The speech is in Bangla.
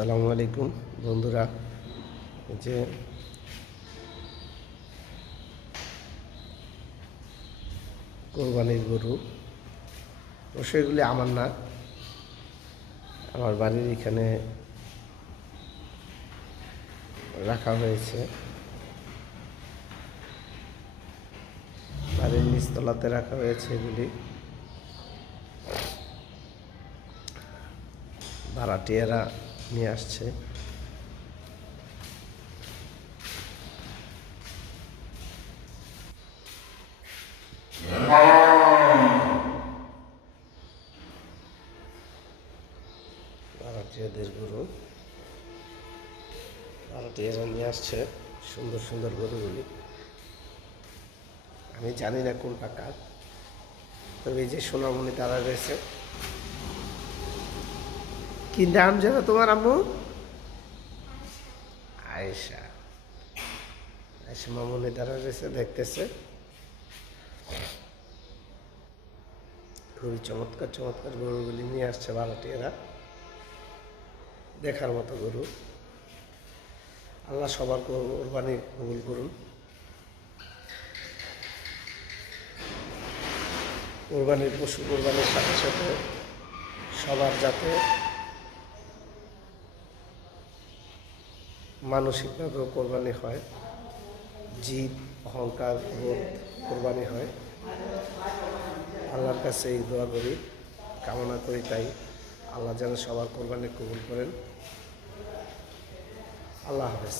আসসালামু আলাইকুম বন্ধুরা। এই যে কোরবানির গরু, সেগুলি আমার না, আমার বাড়ির এখানে রাখা হয়েছে। বাড়ির নিচতলাতে রাখা হয়েছে। এগুলি ভাড়াটিয়ারা নিয়ে আসছে। ভাড়াটিয়াদের গরু, ভাড়াটিয়ারা নিয়ে আসছে সুন্দর সুন্দর গরুগুলি। আমি জানি না কোন কাকার, তবে এই যে সোনামণি তারা রয়েছে। কি নাম যেন তোমার আম্মু? আয়েশা। আয়েশা মামুনি তারা রয়েছে, দেখতেছে। খুবই চমৎকার চমৎকার গরুগুলি নিয়ে আসছে ভাড়াটিয়ারা, দেখার মতো গরু। আল্লাহ সবার কোরবানি কবুল করুন। কোরবানির পশু কোরবানির সাথে সাথে সবার যাতে মানসিকভাবেও কোরবানি হয়, জিদ অহংকার বোধ কোরবানি হয়। আল্লাহর কাছে এই দোয়া করি, কামনা করি, তাই আল্লাহ যেন সবার কোরবানি কবুল করেন। আল্লাহ হাফেজ।